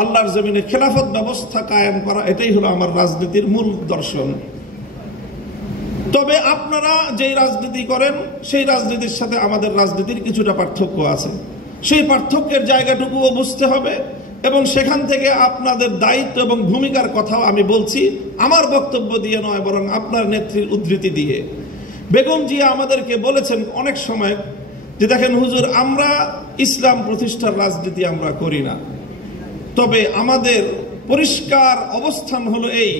আল্লাহর জমিনে খেলাফত ব্যবস্থা কায়েম করা, এটাই হলো আমার রাজনীতির মূল দর্শন। তবে আপনারা যেই রাজনীতি করেন সেই রাজনীতির সাথে আমাদের রাজনীতির কিছুটা পার্থক্য আছে। সেই পার্থক্যের জায়গাটুকুও বুঝতে হবে এবং সেখান থেকে আপনাদের দায়িত্ব এবং ভূমিকার কথাও আমি বলছি, আমার বক্তব্য দিয়ে নয়, বরং আপনার নেত্রীর উদ্ধৃতি দিয়ে। বেগম জিয়া আমাদেরকে বলেছেন অনেক সময় যে দেখেন হুজুর, আমরা ইসলাম প্রতিষ্ঠার রাজনীতি আমরা করি না, তবে আমাদের পরিষ্কার অবস্থান হলো এই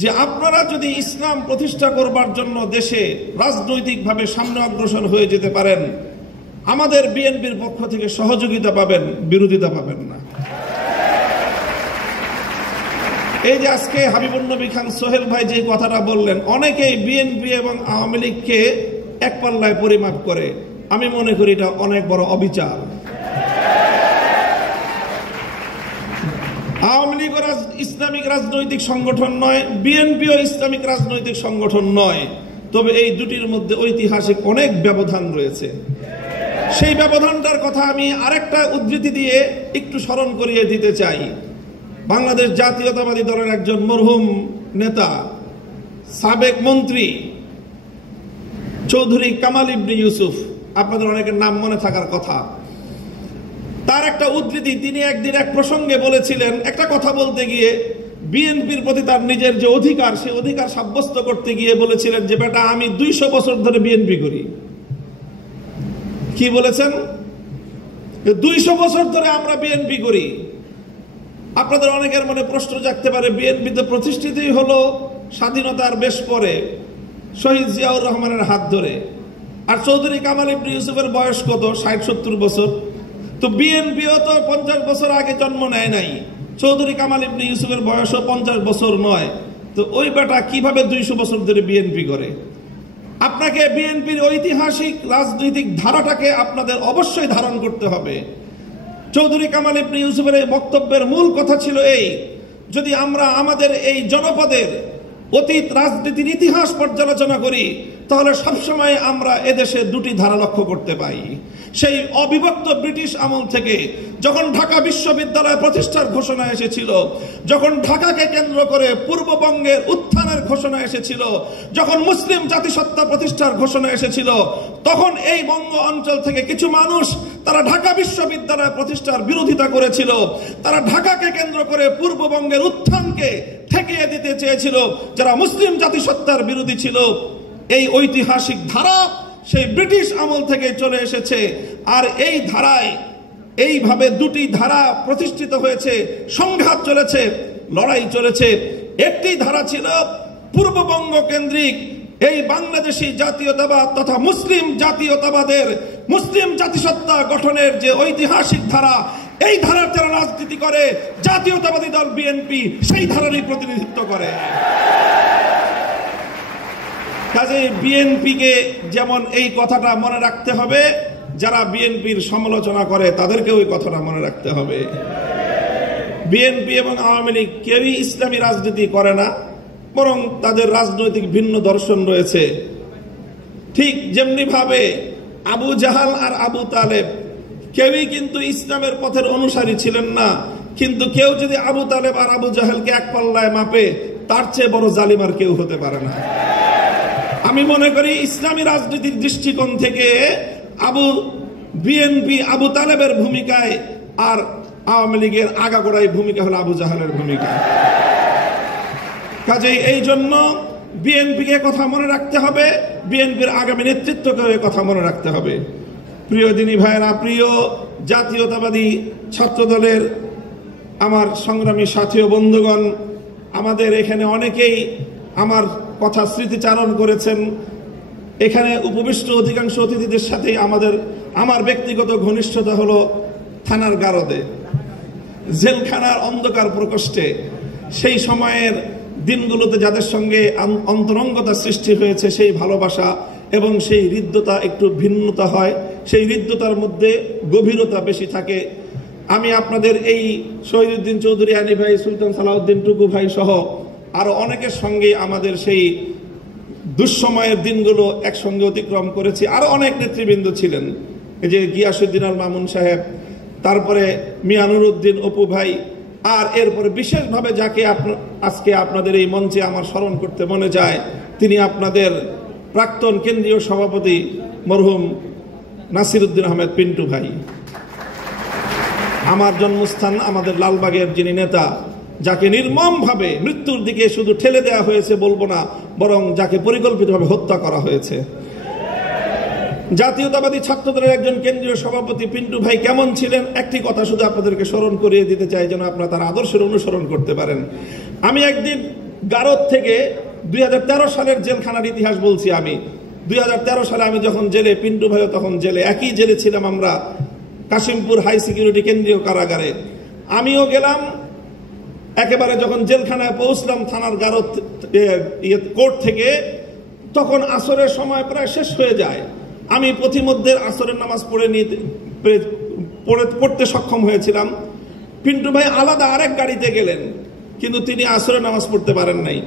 যে আপনারা যদি ইসলাম প্রতিষ্ঠা করবার জন্য দেশে রাজনৈতিকভাবে সামনে অগ্রসর হয়ে যেতে পারেন, আমাদের বিএনপির পক্ষ থেকে সহযোগিতা পাবেন, বিরোধিতা পাবেন না। এই যে আজকে হাবিবুন নবী খান সোহেল ভাই যে কথাটা বললেন, অনেকেই বিএনপি এবং আওয়ামী লীগকে এক পাল্লায় পরিমাপ করে, আমি মনে করি এটা অনেক বড় অবিচার। আওয়ামী লীগ ইসলামিক রাজনৈতিক সংগঠন নয়, বিএনপিও ইসলামিক রাজনৈতিক সংগঠন নয়, তবে এই দুটির মধ্যে ঐতিহাসিক অনেক ব্যবধান রয়েছে। সেই ব্যবধানটার কথা আমি আরেকটা উদ্ধৃতি দিয়ে একটু স্মরণ করিয়ে দিতে চাই। বাংলাদেশ জাতীয়তাবাদী দলের একজন মরহুম নেতা, সাবেক মন্ত্রী চৌধুরী কামাল ইবনে ইউসুফ, আপনাদের অনেকের নাম মনে থাকার কথা, তার একটা উদ্ধৃতি, তিনি একদিন এক প্রসঙ্গে বলেছিলেন, একটা কথা বলতে গিয়ে বিএনপির প্রতি তার নিজের যে অধিকার, সে অধিকার সাব্যস্ত করতে গিয়ে বলেছিলেন যে বেটা আমি 200 বছর ধরে বিএনপি করি। কি বলেছেন? 200 বছর ধরে আমরা বিএনপি করি। আপনাদের অনেকের মনে প্রশ্ন জাগতে পারে, বিএনপি তো প্রতিষ্ঠিতই হলো স্বাধীনতার বেশ পরে শহীদ জিয়াউর রহমানের হাত ধরে, আর চৌধুরী কামাল ইবনে ইউসুফের বয়স কত? 60-70 বছর। তো বিএনপিও তো 50 বছর আগে জন্ম নেয় নাই, চৌধুরী কামাল ইবনে ইউসুফের বয়সও 50 বছর নয়। তো ওই বেটা কিভাবে 200 বছর ধরে বিএনপি করে? আপনাকে বিএনপির ঐতিহাসিক রাজনৈতিক ধারাটাকে আপনাদের অবশ্যই ধারণ করতে হবে। চৌধুরী কামাল ইবনে ইউসুফের এই বক্তব্যের মূল কথা ছিল এই, যদি আমরা আমাদের এই জনপদের অতীত রাজনীতির ইতিহাস পর্যালোচনা করি, তাহলে সবসময় আমরা এদেশে দুটি ধারা লক্ষ্য করতে পাই। সেই অবিভক্ত ব্রিটিশ আমল থেকে যখন ঢাকা বিশ্ববিদ্যালয় প্রতিষ্ঠার ঘোষণা এসেছিল, যখন ঢাকাকে কেন্দ্র করে পূর্ববঙ্গের উত্থানের ঘোষণা এসেছিল, যখন মুসলিম জাতিসত্তা প্রতিষ্ঠার ঘোষণা এসেছিল, তখন এই বঙ্গ অঞ্চল থেকে কিছু মানুষ তারা ঢাকা বিশ্ববিদ্যালয় প্রতিষ্ঠার বিরোধিতা করেছিল। তারা ঢাকাকে কেন্দ্র করে পূর্ববঙ্গের উত্থানকে ঠেকিয়ে দিতে চেয়েছিল, যারা মুসলিম জাতিসত্তার বিরোধী ছিল। এই ঐতিহাসিক ধারা সেই ব্রিটিশ আমল থেকে চলে এসেছে, আর এই ধারায় এইভাবে দুটি ধারা প্রতিষ্ঠিত হয়েছে, সংঘাত চলেছে, লড়াই চলেছে। একটি ধারা ছিল পূর্ববঙ্গ কেন্দ্রিক এই বাংলাদেশি জাতীয়তাবাদ তথা মুসলিম জাতীয়তাবাদের, মুসলিম জাতিসত্তা গঠনের যে ঐতিহাসিক ধারা, এই ধারার যারা রাজনীতি করে, জাতীয়তাবাদী দল বিএনপি সেই ধারারই প্রতিনিধিত্ব করে। কাজে বিএনপিকে যেমন এই কথাটা মনে রাখতে হবে, যারা বিএনপির সমালোচনা করে তাদেরকেও এই কথাটা মনে রাখতে হবে। বিএনপি এবং আওয়ামী লীগ কেউই ইসলামী রাজনীতি করে না, বরং তাদের রাজনৈতিক ভিন্ন দর্শন রয়েছে। ঠিক যেমনি ভাবে আবু জাহাল আর আবু তালেব কেউই কিন্তু ইসলামের পথের অনুসারী ছিলেন না, কিন্তু কেউ যদি আবু তালেব আর আবু জাহেলকে এক পাল্লায় মাপে, তার চেয়ে বড় জালিম আর কেউ হতে পারে না। আমি মনে করি ইসলামী রাজনীতির দৃষ্টিকোণ থেকে বিএনপি আবু তালেবের ভূমিকায়, আর আওয়ামী লীগের আগাগোড়াই ভূমিকা হলো আবু জাহেলের ভূমিকা। কাজেই এই জন্য বিএনপিকে কথা মনে রাখতে হবে, বিএনপির আগামী নেতৃত্বকে কথা মনে রাখতে হবে। প্রিয় দিনী ভাইয়েরা, প্রিয় জাতীয়তাবাদী ছাত্র দলের আমার সংগ্রামী সাথী ও বন্ধুগণ, আমাদের এখানে অনেকেই আমার কথা স্মৃতিচারণ করেছেন। এখানে উপবিষ্ট অধিকাংশ অতিথিদের সাথে আমার ব্যক্তিগত ঘনিষ্ঠতা হলো থানার গারদে, জেলখানার অন্ধকার প্রকোষ্ঠে, সেই সময়ের দিনগুলোতে যাদের সঙ্গে অন্তরঙ্গতা সৃষ্টি হয়েছে, সেই ভালোবাসা এবং সেই হৃদ্যতা একটু ভিন্নতা হয়, সেই হৃদ্যতার মধ্যে গভীরতা বেশি থাকে। আমি আপনাদের এই শহীদুদ্দিন চৌধুরী আলী ভাই, সুলতান সালাউদ্দিন টুকু ভাই সহ আরো অনেকের সঙ্গে আমাদের সেই দুঃসময়ের দিনগুলো একসঙ্গে অতিক্রম করেছি। আরো অনেক নেতৃবৃন্দ ছিলেন, এই যে গিয়াসউদ্দিন আল মামুন সাহেব, তারপরে মিয়া নুরউদ্দিন অপু ভাই, আর এরপরে বিশেষভাবে যাকে আজকে আপনাদের এই মঞ্চে আমার স্মরণ করতে মনে যায়, তিনি আপনাদের প্রাক্তন কেন্দ্রীয় সভাপতি মরহুম নাসিরউদ্দিন আহমেদ পিন্টু ভাই। আমার জন্মস্থান আমাদের লালবাগের যিনি নেতা, যাকে নির্মমভাবে মৃত্যুর দিকে শুধু ঠেলে দেওয়া হয়েছে বলবো না, বরং যাকে পরিকল্পিতভাবে হত্যা করা হয়েছে। জাতীয়তাবাদী ছাত্রদলের একজন কেন্দ্রীয় সভাপতি পিন্টু ভাই কেমন ছিলেন, একটি কথা শুধু আপনাদেরকে স্মরণ করিয়ে দিতে চাই, যেন আপনারা তার আদর্শের অনুসরণ করতে পারেন। আমি একদিন গারদ থেকে 2013 সালের জেলখানার ইতিহাস বলছি। আমি 2013 সালে আমি যখন জেলে, পিন্টু ভাইও তখন জেলে, একই জেলে ছিলাম আমরা, কাশিমপুর হাই সিকিউরিটি কেন্দ্রীয় কারাগারে। আমিও গেলাম, একেবারে যখন জেলখানায় পৌঁছলাম থানার গারদ কোর্ট থেকে, তখন আসরের সময় প্রায় শেষ হয়ে যায়। আমি পথিমধ্যে আসরের নামাজ পড়তে সক্ষম হয়েছিলাম। পিন্টু ভাই আলাদা আরেক গাড়িতে গেলেন, কিন্তু তিনি আসরের নামাজ পড়তে পারেন নাই।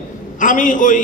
আমি ওই